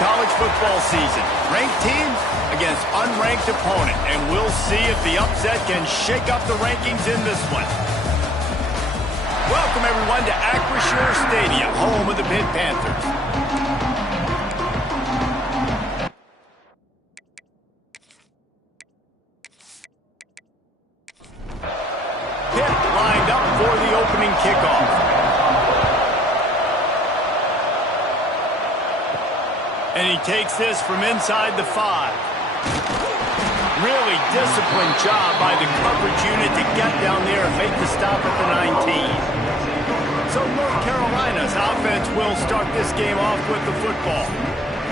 college football season. Ranked team against unranked opponent. And we'll see if the upset can shake up the rankings in this one. Welcome, everyone, to Acrisure Stadium, home of the Pitt Panthers. Pitt lined up for the opening kickoff. And he takes this from inside the 5. Really disciplined job by the coverage unit to get down there and make the stop at the 19. So North Carolina's offense will start this game off with the football.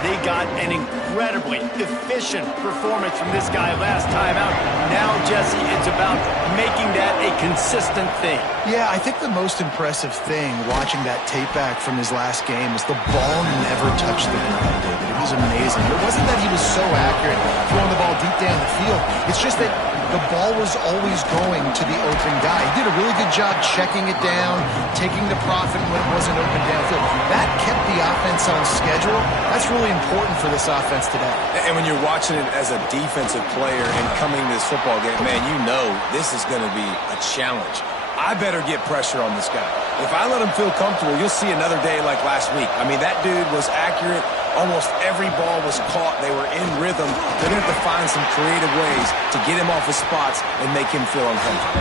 They got an incredibly efficient performance from this guy last time out. Now, Jesse, it's about making that a consistent thing. Yeah, I think the most impressive thing watching that tape back from his last game is the ball never touched the ground, David. It was amazing. It wasn't that he was so accurate throwing the ball deep down the field. It's just that the ball was always going to the open guy. He did a really good job checking it down, taking the profit when it wasn't open downfield. That kept the offense on schedule. That's really important for this offense today. And when you're watching it as a defensive player and coming to this football game, man, you know this is going to be a challenge. I better get pressure on this guy. If I let him feel comfortable, you'll see another day like last week. I mean, that dude was accurate. Almost every ball was caught. They were in rhythm. They're going to have to find some creative ways to get him off his spots and make him feel uncomfortable.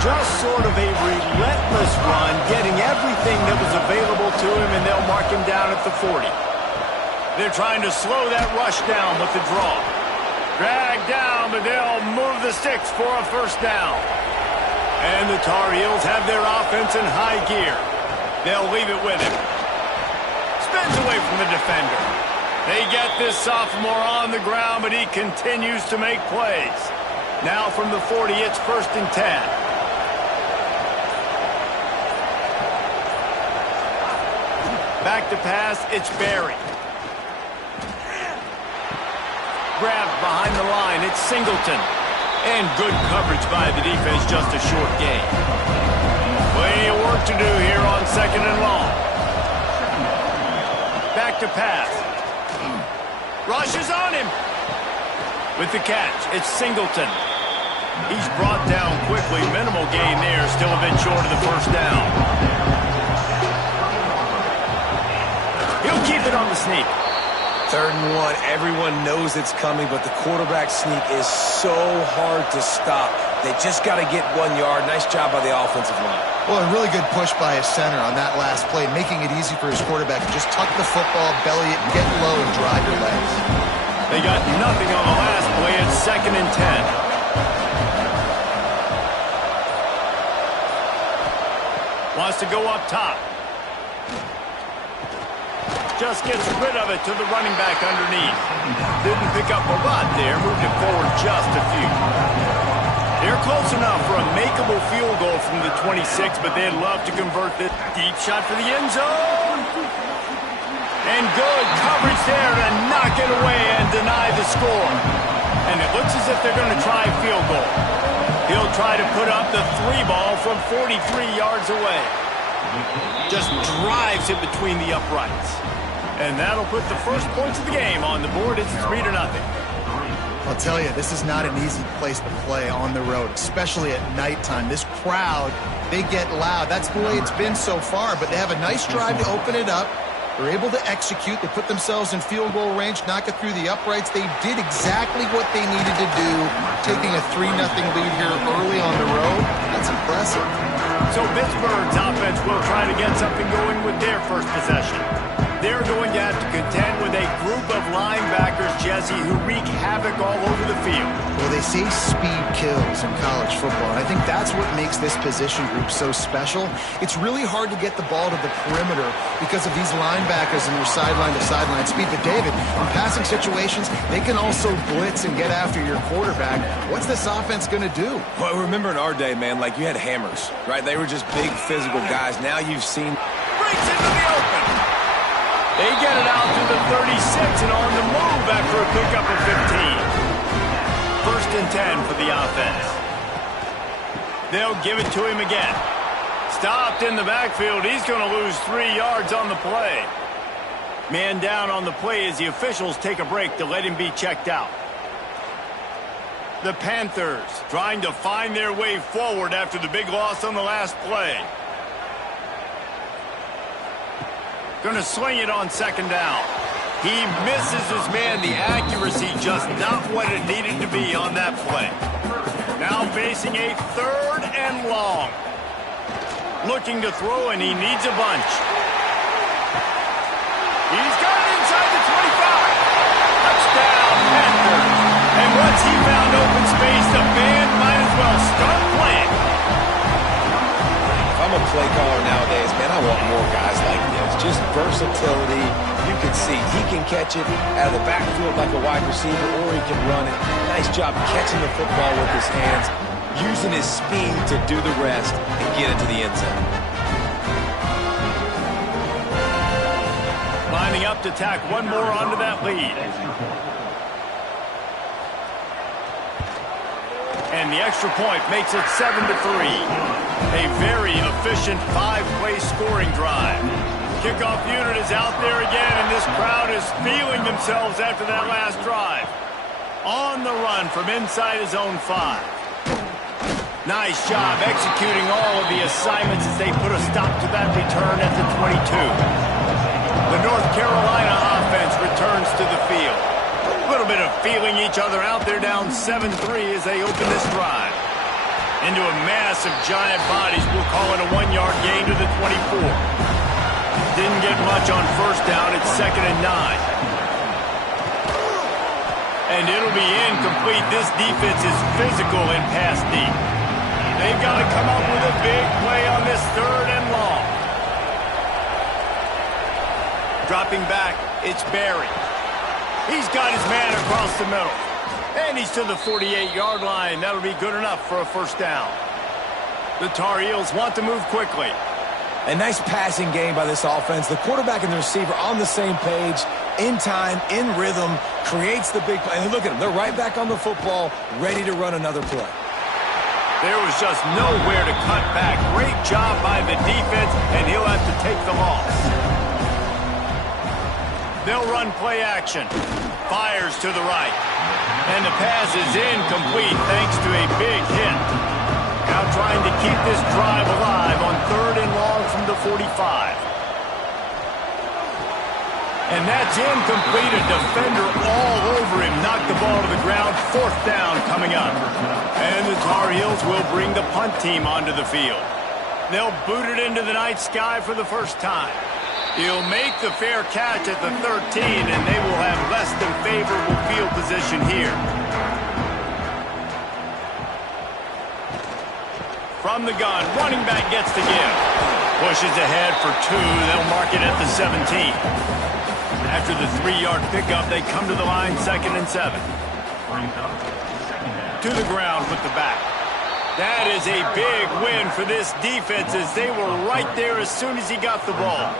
Just sort of a relentless run, getting everything that was available to him, and they'll mark him down at the 40. They're trying to slow that rush down with the draw. Drag down, but they'll move the sticks for a first down. And the Tar Heels have their offense in high gear. They'll leave it with him. Spins away from the defender. They get this sophomore on the ground, but he continues to make plays. Now from the 40, it's 1st and 10. Back to pass, it's Barry. Grabbed behind the line, it's Singleton. And good coverage by the defense, just a short gain. Plenty of work to do here on 2nd and long. Back to pass. Rushes on him. With the catch, it's Singleton. He's brought down quickly. Minimal gain there, still a bit short of the first down. He'll keep it on the sneak. 3rd and 1, everyone knows it's coming, but the quarterback sneak is so hard to stop. They just got to get 1 yard. Nice job by the offensive line. Well, a really good push by his center on that last play, making it easy for his quarterback to just tuck the football, belly it, get low, and drive your legs. They got nothing on the last play. It's 2nd and 10. Wants to go up top. Just gets rid of it to the running back underneath. Didn't pick up a lot there. Moved it forward just a few. They're close enough for a makeable field goal from the 26, but they'd love to convert this. Deep shot for the end zone. And good coverage there to knock it away and deny the score. And it looks as if they're going to try a field goal. He'll try to put up the 3 ball from 43 yards away. Just drives it between the uprights. And that'll put the first points of the game on the board. It's 3-0. I'll tell you, this is not an easy place to play on the road, especially at nighttime. This crowd, they get loud. That's the way it's been so far, but they have a nice drive to open it up. They're able to execute. They put themselves in field goal range, knock it through the uprights. They did exactly what they needed to do, taking a 3-0 lead here early on the road. That's impressive. So Pittsburgh's offense will try to get something going with their first possession. They're going to have to contend with a group of linebackers, Jesse, who wreak havoc all over the field. Well, they say speed kills in college football, and I think that's what makes this position group so special. It's really hard to get the ball to the perimeter because of these linebackers and their sideline-to-sideline speed. But, David, in passing situations, they can also blitz and get after your quarterback. What's this offense going to do? Well, remember in our day, man, like you had hammers, right? They were just big physical guys. Now you've seen... Breaks into the open. They get it out to the 36 and on the move after a pickup of 15. 1st and 10 for the offense. They'll give it to him again. Stopped in the backfield. He's going to lose 3 yards on the play. Man down on the play as the officials take a break to let him be checked out. The Panthers trying to find their way forward after the big loss on the last play. Going to sling it on second down. He misses his man. The accuracy just not what it needed to be on that play. Now facing a third and long. Looking to throw, and he needs a bunch. He's got it inside the 25. Touchdown, Panthers. And once he found open space, the band might as well start playing. If I'm a play caller nowadays, man, I want more guys like this. Just versatility. You can see he can catch it out of the backfield like a wide receiver, or he can run it. Nice job catching the football with his hands, using his speed to do the rest and get into the end zone. Lining up to tack one more onto that lead. And the extra point makes it 7-3. A very efficient 5-play scoring drive. Kickoff unit is out there again, and this crowd is feeling themselves after that last drive. On the run from inside his own 5. Nice job executing all of the assignments as they put a stop to that return at the 22. The North Carolina offense returns to the field. A little bit of feeling each other out there, down 7-3 as they open this drive. Into a mass of giant bodies, we'll call it a 1-yard gain to the 24. Didn't get much on first down. It's 2nd and 9. And it'll be incomplete. This defense is physical in pass deep. They've got to come up with a big play on this 3rd and long. Dropping back, it's Barry. He's got his man across the middle. And he's to the 48-yard line. That'll be good enough for a first down. The Tar Heels want to move quickly. A nice passing game by this offense. The quarterback and the receiver on the same page, in time, in rhythm, creates the big play. And look at them. They're right back on the football, ready to run another play. There was just nowhere to cut back. Great job by the defense, and he'll have to take the loss. They'll run play action. Fires to the right. And the pass is incomplete thanks to a big hit. Now trying to keep this drive alive on 3rd and long from the 45. And that's incomplete. A defender all over him. Knocked the ball to the ground. 4th down coming up. And the Tar Heels will bring the punt team onto the field. They'll boot it into the night sky for the first time. He'll make the fair catch at the 13, and they will have less than favorable field position here. From the gun, running back gets the give. Pushes ahead for 2. They'll mark it at the 17. After the 3-yard pickup, they come to the line 2nd and 7. To the ground with the back. That is a big win for this defense as they were right there as soon as he got the ball.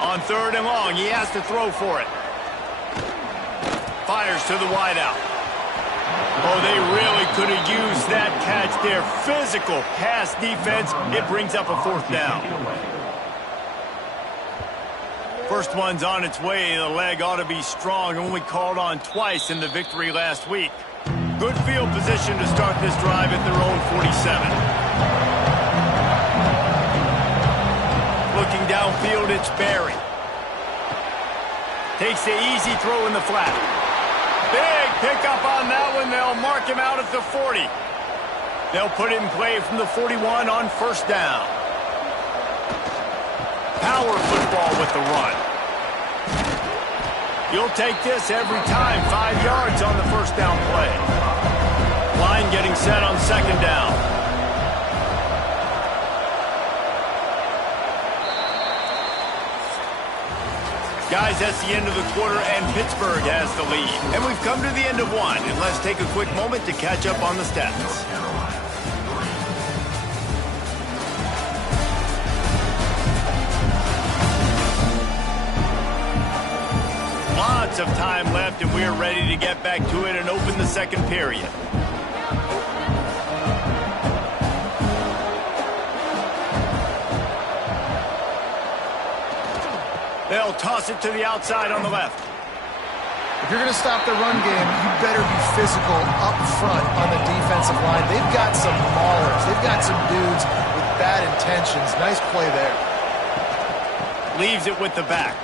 On 3rd and long, he has to throw for it. Fires to the wideout. Oh, they really could have used that catch there. Physical pass defense. It brings up a 4th down. First one's on its way. The leg ought to be strong. Only called on twice in the victory last week. Good field position to start this drive at their own 47. Looking downfield, it's Barry. Takes the easy throw in the flat. Big pickup on that one. They'll mark him out at the 40. They'll put it in play from the 41 on 1st down. Power football with the run. You'll take this every time. 5 yards on the 1st down play. Line getting set on 2nd down. Guys, that's the end of the quarter, and Pittsburgh has the lead. And we've come to the end of one, and let's take a quick moment to catch up on the stats. Lots of time left, and we're ready to get back to it and open the 2nd period. They'll toss it to the outside on the left. If you're going to stop the run game, you better be physical up front on the defensive line. They've got some maulers. They've got some dudes with bad intentions. Nice play there. Leaves it with the back.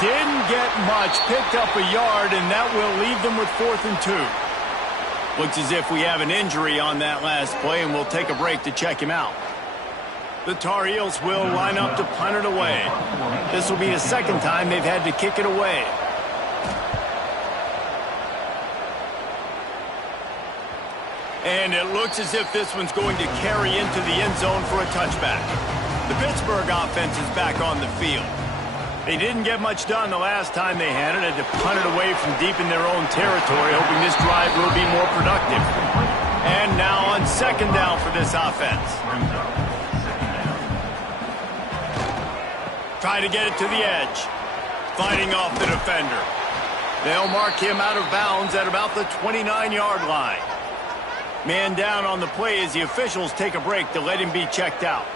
Didn't get much. Picked up a yard, and that will leave them with 4th and 2. Looks as if we have an injury on that last play, and we'll take a break to check him out. The Tar Heels will line up to punt it away. This will be the second time they've had to kick it away. And it looks as if this one's going to carry into the end zone for a touchback. The Pittsburgh offense is back on the field. They didn't get much done the last time they had it. Had to punt it away from deep in their own territory, hoping this drive will be more productive. And now on 2nd down for this offense. Try to get it to the edge. Fighting off the defender. They'll mark him out of bounds at about the 29-yard line. Man down on the play as the officials take a break to let him be checked out.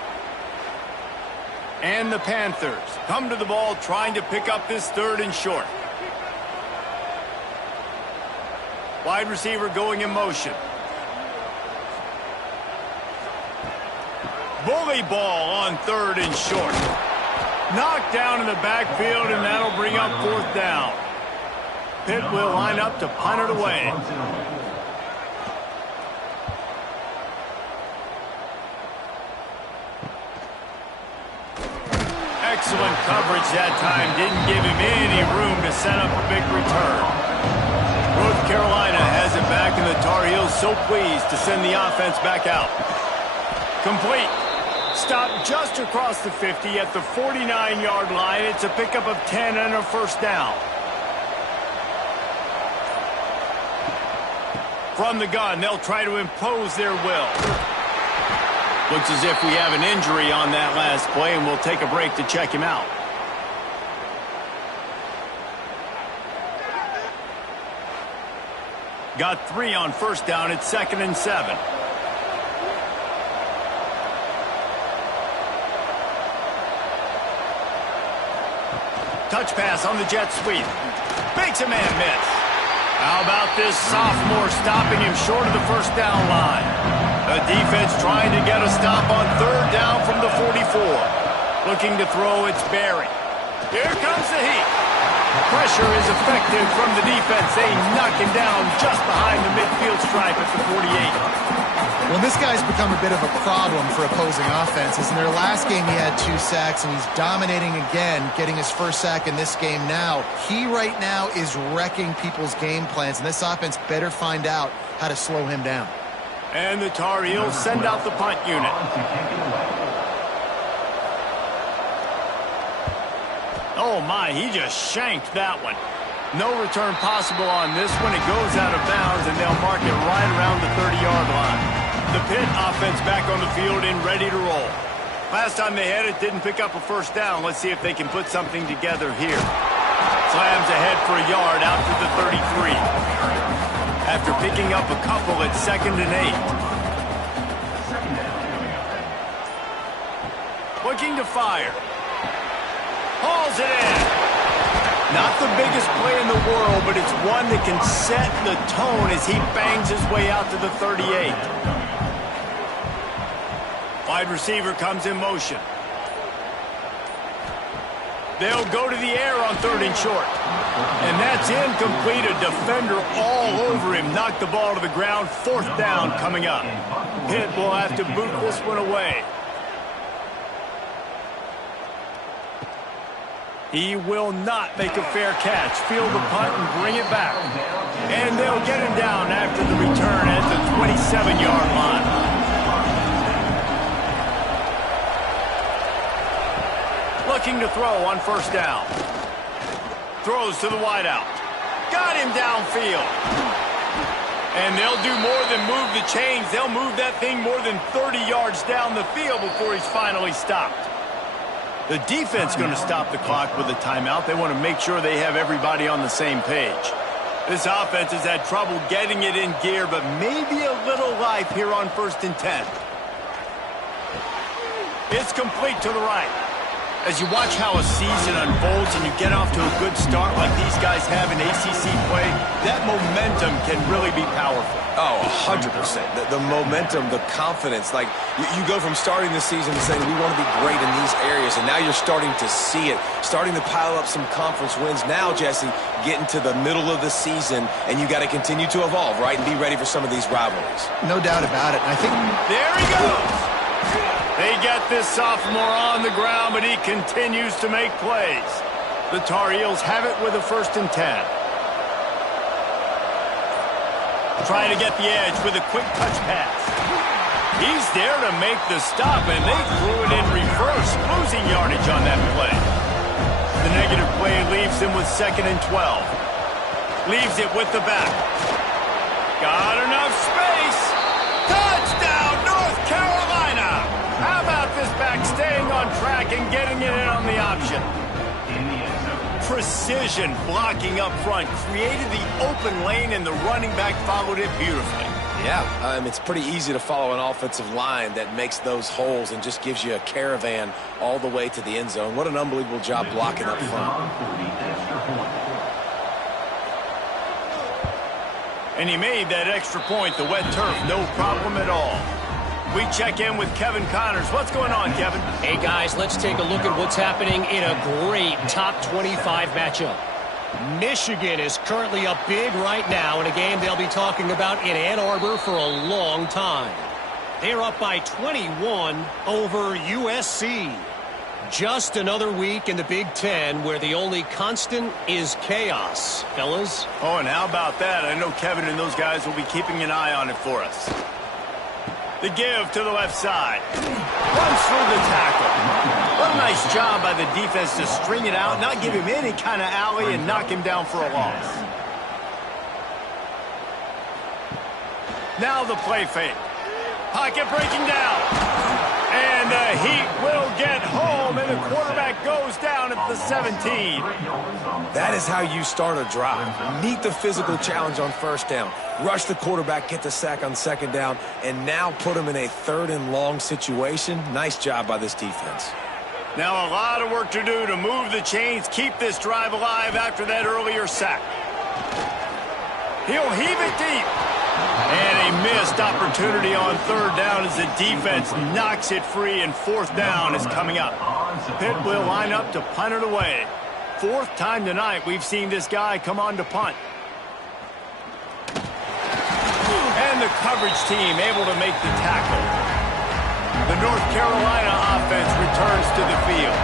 And the Panthers come to the ball trying to pick up this 3rd and short. Wide receiver going in motion. Bully ball on 3rd and short. Knocked down in the backfield, and that'll bring up 4th down. Pitt will line up to punt it away. Excellent coverage that time. Didn't give him any room to set up a big return. North Carolina has it back, and the Tar Heels so pleased to send the offense back out. Complete. Stopped just across the 50 at the 49-yard line. It's a pickup of 10 and a 1st down. From the gun, they'll try to impose their will. Looks as if we have an injury on that last play, and we'll take a break to check him out. Got 3 on 1st down. It's 2nd and 7. Touch pass on the jet sweep. Makes a man miss. How about this sophomore stopping him short of the 1st down line? The defense trying to get a stop on 3rd down from the 44. Looking to throw, it's Barry. Here comes the heat. Pressure is effective from the defense. They knock him down just behind the midfield stripe at the 48. Well, this guy's become a bit of a problem for opposing offenses. In their last game, he had 2 sacks, and he's dominating again, getting his 1st sack in this game now. He right now is wrecking people's game plans, and this offense better find out how to slow him down. And the Tar Heels send out the punt unit. Oh, my, he just shanked that one. No return possible on this one. It goes out of bounds, and they'll mark it right around the 30-yard line. The Pitt offense back on the field and ready to roll. Last time they had it, didn't pick up a 1st down. Let's see if they can put something together here. Slams ahead for a yard out to the 33. After picking up a couple at 2nd and 8. Looking to fire. Hauls it in. Not the biggest play in the world, but it's one that can set the tone as he bangs his way out to the 38. Wide receiver comes in motion. They'll go to the air on 3rd and short. And that's incomplete. A defender all over him. Knocked the ball to the ground. 4th down coming up. Pitt will have to boot this one away. He will not make a fair catch. Field the punt and bring it back. And they'll get him down after the return at the 27-yard line. Looking to throw on 1st down. Throws to the wideout. Got him downfield. And they'll do more than move the chains. They'll move that thing more than 30 yards down the field before he's finally stopped. The defense going to stop the clock with a timeout. They want to make sure they have everybody on the same page. This offense has had trouble getting it in gear, but maybe a little life here on 1st and 10. It's complete to the right. As you watch how a season unfolds and you get off to a good start like these guys have in ACC play, that momentum can really be powerful. Oh, 100%. The momentum, the confidence. Like, you go from starting the season to saying we want to be great in these areas, and now you're starting to see it, starting to pile up some conference wins. Now, Jesse, getting to the middle of the season, and you got to continue to evolve, right, and be ready for some of these rivalries. No doubt about it. And I think there he goes. They get this sophomore on the ground, but he continues to make plays. The Tar Heels have it with a 1st and 10. Trying to get the edge with a quick touch pass. He's there to make the stop, and they threw it in reverse, losing yardage on that play. The negative play leaves him with 2nd and 12. Leaves it with the back. Got enough space. Touchdown, North Carolina! How about this back staying on track and getting it in on the option? Precision blocking up front created the open lane, and the running back followed it beautifully. Yeah, it's pretty easy to follow an offensive line that makes those holes and just gives you a caravan all the way to the end zone. What an unbelievable job blocking up front. And he made that extra point, the wet turf, no problem at all. We check in with Kevin Connors. What's going on, Kevin? Hey, guys, let's take a look at what's happening in a great top 25 matchup. Michigan is currently up big right now in a game they'll be talking about in Ann Arbor for a long time. They're up by 21 over USC. Just another week in the Big Ten where the only constant is chaos, fellas. Oh, and how about that? I know Kevin and those guys will be keeping an eye on it for us. The give to the left side. Runs through the tackle. What a nice job by the defense to string it out, not give him any kind of alley, and knock him down for a loss. Now the play fake. Pocket breaking down. And the Heat will get home, and the quarterback goes down at the 17. That is how you start a drive. Meet the physical challenge on 1st down. Rush the quarterback, get the sack on 2nd down, and now put him in a 3rd and long situation. Nice job by this defense. Now a lot of work to do to move the chains, keep this drive alive after that earlier sack. He'll heave it deep. And a missed opportunity on 3rd down as the defense knocks it free, and 4th down is coming up. Pitt will line up to punt it away. 4th time tonight we've seen this guy come on to punt. And the coverage team able to make the tackle. The North Carolina offense returns to the field.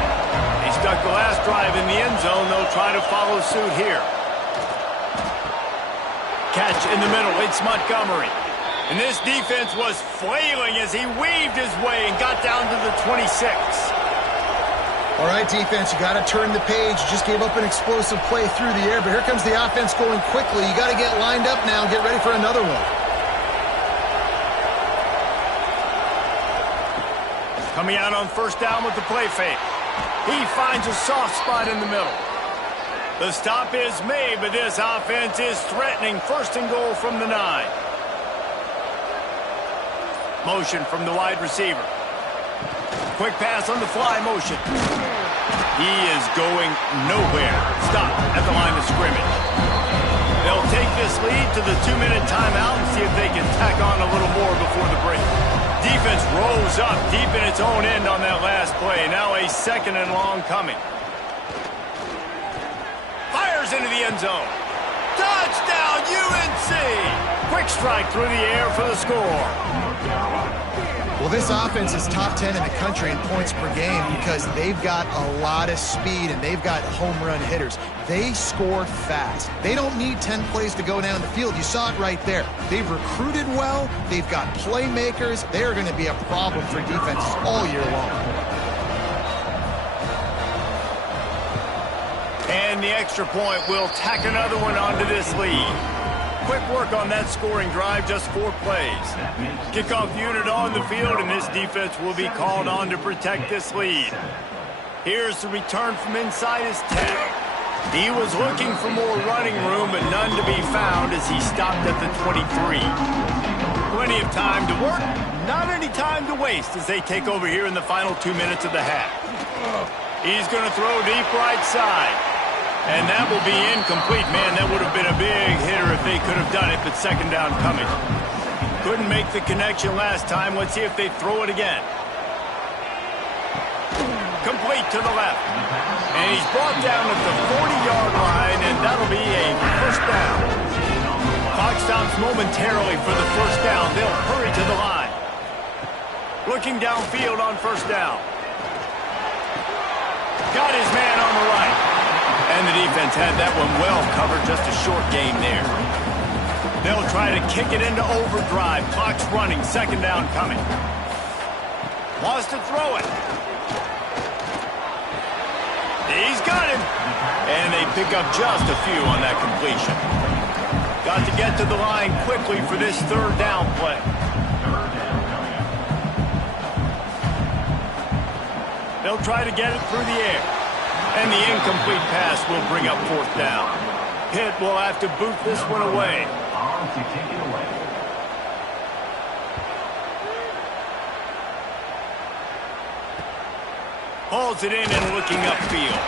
They stuck the last drive in the end zone. They'll try to follow suit here. Catch in the middle. It's Montgomery. And this defense was flailing as he weaved his way and got down to the 26. All right, defense, you got to turn the page. You just gave up an explosive play through the air, but here comes the offense going quickly. You got to get lined up now and get ready for another one. Coming out on 1st down with the play fake. He finds a soft spot in the middle. The stop is made, but this offense is threatening. 1st and goal from the 9. Motion from the wide receiver. Quick pass on the fly motion. He is going nowhere. Stop at the line of scrimmage. They'll take this lead to the 2-minute timeout and see if they can tack on a little more before the break. Defense rose up deep in its own end on that last play. Now a 2nd and long coming. Fires into the end zone. Touchdown, UNC! Quick strike through the air for the score. Well, this offense is top 10 in the country in points per game because they've got a lot of speed and they've got home run hitters. They score fast. They don't need 10 plays to go down the field. You saw it right there. They've recruited well. They've got playmakers. They are going to be a problem for defenses all year long. And the extra point will tack another one onto this lead. Quick work on that scoring drive, just 4 plays. Kickoff unit on the field, and this defense will be called on to protect this lead. Here's the return from inside his 10. He was looking for more running room, but none to be found as he stopped at the 23. Plenty of time to work, not any time to waste as they take over here in the final 2 minutes of the half. He's going to throw deep right side. And that will be incomplete. Man, that would have been a big hitter if they could have done it, but second down coming. Couldn't make the connection last time. Let's see if they throw it again. Complete to the left. And he's brought down at the 40-yard line, and that'll be a first down. Clock stops momentarily for the first down. They'll hurry to the line. Looking downfield on first down. Got his man on the right. And the defense had that one well covered, just a short gain there. They'll try to kick it into overdrive. Clock's running, second down coming. Wants to throw it. He's got him. And they pick up just a few on that completion. Got to get to the line quickly for this third down play. They'll try to get it through the air. And the incomplete pass will bring up fourth down. Pitt will have to boot this one away. Hauls it in and looking upfield.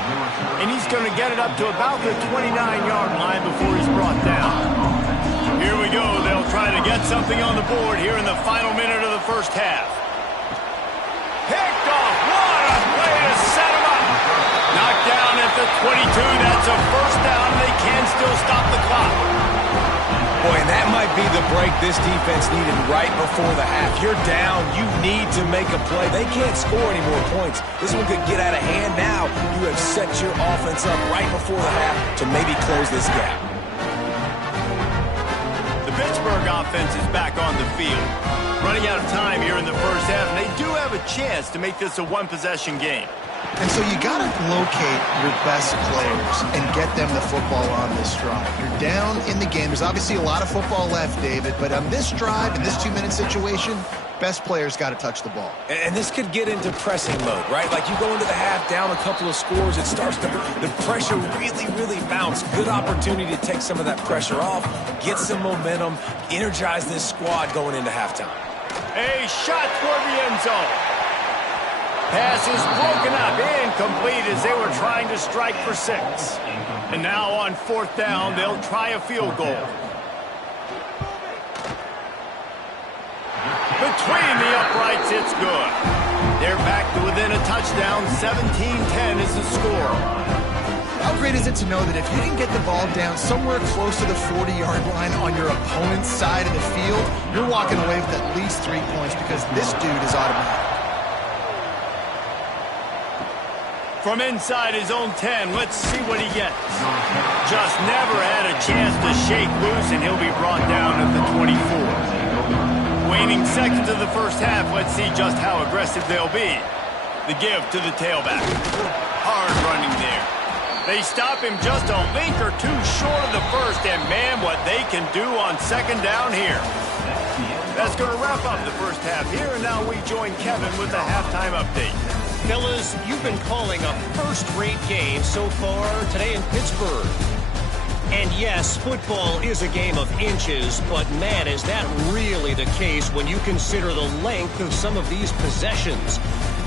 And he's going to get it up to about the 29-yard line before he's brought down. Here we go. They'll try to get something on the board here in the final minute of the first half. Picked off. What a play to set him up. Knocked down at the 22. That's a first down. They can still stop the clock. Boy, and that might be the break this defense needed right before the half. You're down. You need to make a play. They can't score any more points. This one could get out of hand now. You have set your offense up right before the half to maybe close this gap. The Pittsburgh offense is back on the field. Running out of time here in the first half, and they do have a chance to make this a one-possession game. And so you got to locate your best players and get them the football on this drive. You're down in the game. There's obviously a lot of football left, David, but on this drive, in this 2-minute situation, best players got to touch the ball. And this could get into pressing mode, right? Like you go into the half down a couple of scores, it starts to, the pressure really mounts. Good opportunity to take some of that pressure off, get some momentum, energize this squad going into halftime. A shot toward the end zone. Pass is broken up, incomplete as they were trying to strike for 6. And now on fourth down, they'll try a field goal. Between the uprights, it's good. They're back to within a touchdown. 17-10 is the score. How great is it to know that if you can get the ball down somewhere close to the 40-yard line on your opponent's side of the field, you're walking away with at least 3 points because this dude is automatic. From inside his own 10, let's see what he gets. Just never had a chance to shake loose, and he'll be brought down at the 24. Waning seconds of the first half, let's see just how aggressive they'll be. The give to the tailback. Hard running there. They stop him just a link or two short of the first, and man, what they can do on second down here. That's going to wrap up the first half here, and now we join Kevin with the halftime update. Fellas, you've been calling a first-rate game so far today in Pittsburgh. And yes, football is a game of inches, but man, is that really the case when you consider the length of some of these possessions.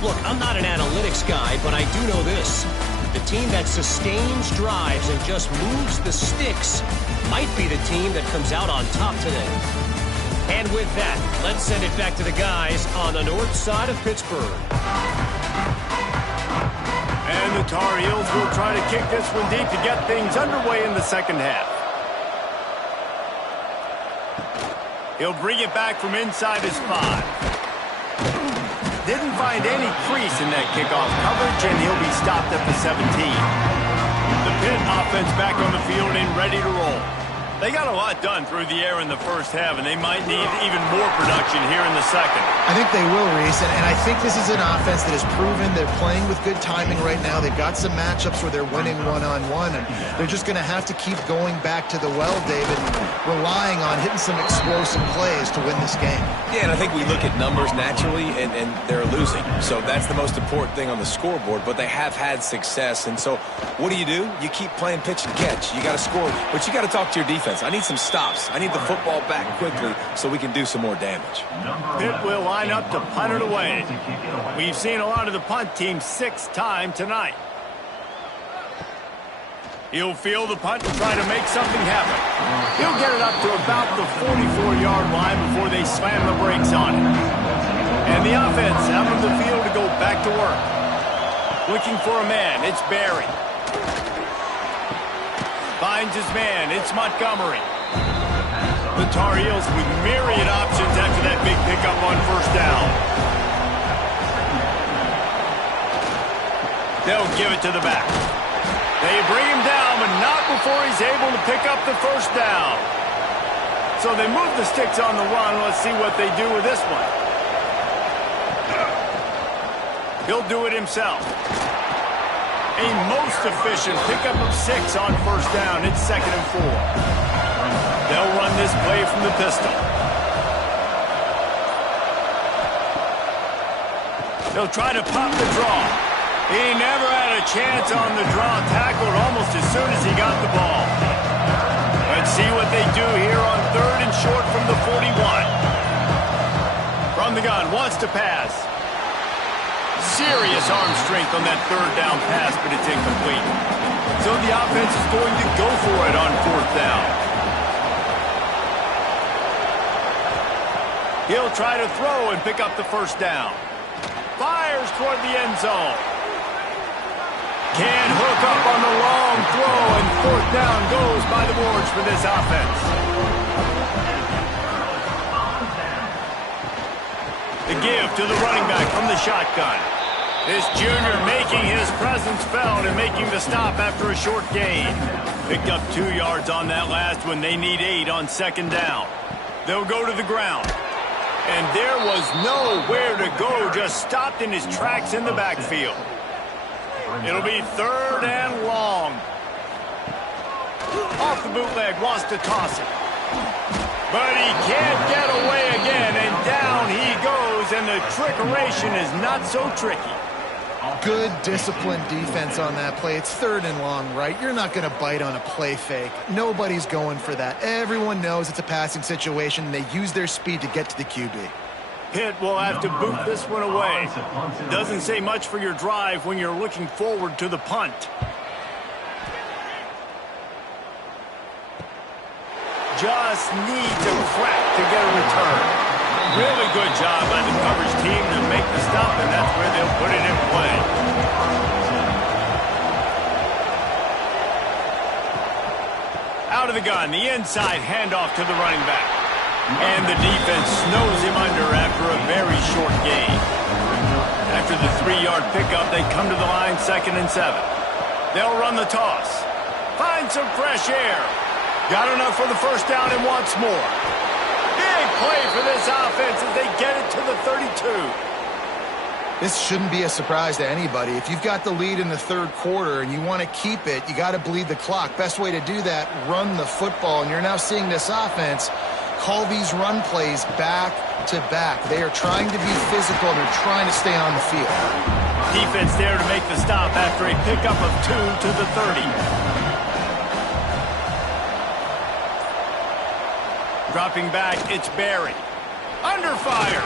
Look, I'm not an analytics guy, but I do know this. The team that sustains drives and just moves the sticks might be the team that comes out on top today. And with that, let's send it back to the guys on the north side of Pittsburgh. And the Tar Heels will try to kick this one deep to get things underway in the second half. He'll bring it back from inside his 5. Didn't find any crease in that kickoff coverage, and he'll be stopped at the 17. The Pitt offense back on the field and ready to roll. They got a lot done through the air in the first half, and they might need even more production here in the second. I think they will, Reese, and I think this is an offense that has proven they're playing with good timing right now. They've got some matchups where they're winning one-on-one, and they're just going to have to keep going back to the well, David, and relying on hitting some explosive plays to win this game. Yeah, and I think we look at numbers naturally, and they're losing. So that's the most important thing on the scoreboard, but they have had success. And so what do? You keep playing pitch and catch. You got to score, but you got to talk to your defense. defense. I need some stops. I need the football back quickly so we can do some more damage. Pitt will line up to punt it away. We've seen a lot of the punt team 6 times tonight. He'll field the punt and try to make something happen. He'll get it up to about the 44-yard line before they slam the brakes on it. And the offense out on the field to go back to work. Looking for a man, it's Barry. Finds his man, it's Montgomery. The Tar Heels with myriad options after that big pickup on first down. They'll give it to the back. They bring him down, but not before he's able to pick up the first down. So they move the sticks on the run. Let's see what they do with this one. He'll do it himself. A most efficient pickup of 6 on first down. It's 2nd and 4. They'll run this play from the pistol. They'll try to pop the draw. He never had a chance on the draw, tackled almost as soon as he got the ball. Let's see what they do here on 3rd and short from the 41. From the gun, wants to pass. Serious arm strength on that 3rd down pass, but it's incomplete. So the offense is going to go for it on 4th down. He'll try to throw and pick up the first down. Fires toward the end zone. Can't hook up on the long throw, and 4th down goes by the boards for this offense. The give to the running back from the shotgun. This junior making his presence felt and making the stop after a short gain. Picked up 2 yards on that last one. They need 8 on 2nd down. They'll go to the ground. And there was nowhere to go, just stopped in his tracks in the backfield. It'll be 3rd and long. Off the bootleg, wants to toss it. But he can't get away again, and down he goes, and the trickeration is not so tricky. Good, disciplined defense on that play. It's 3rd and long, right? You're not going to bite on a play fake. Nobody's going for that. Everyone knows it's a passing situation, and they use their speed to get to the QB. Pitt will have to boot this one away. Doesn't say much for your drive when you're looking forward to the punt. Just needs a crack to get a return. Really good job by the coverage team to make the stop, and that's where they'll put it in play. Out of the gun, the inside handoff to the running back. And the defense snows him under after a very short gain. After the 3-yard pickup, they come to the line 2nd and 7. They'll run the toss. Find some fresh air. Got enough for the first down and wants more. Big play for this offense as they get it to the 32. This shouldn't be a surprise to anybody. If you've got the lead in the 3rd quarter and you want to keep it, you got to bleed the clock. Best way to do that, run the football. And you're now seeing this offense call these run plays back to back. They are trying to be physical. They're trying to stay on the field. Defense there to make the stop after a pickup of 2 to the 30. Dropping back, it's Barry. Under fire.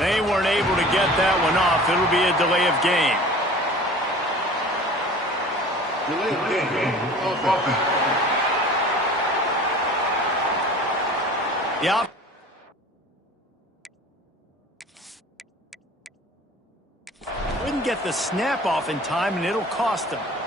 They weren't able to get that one off. It'll be a delay of game. Yep. didn't get the snap off in time, and it'll cost them.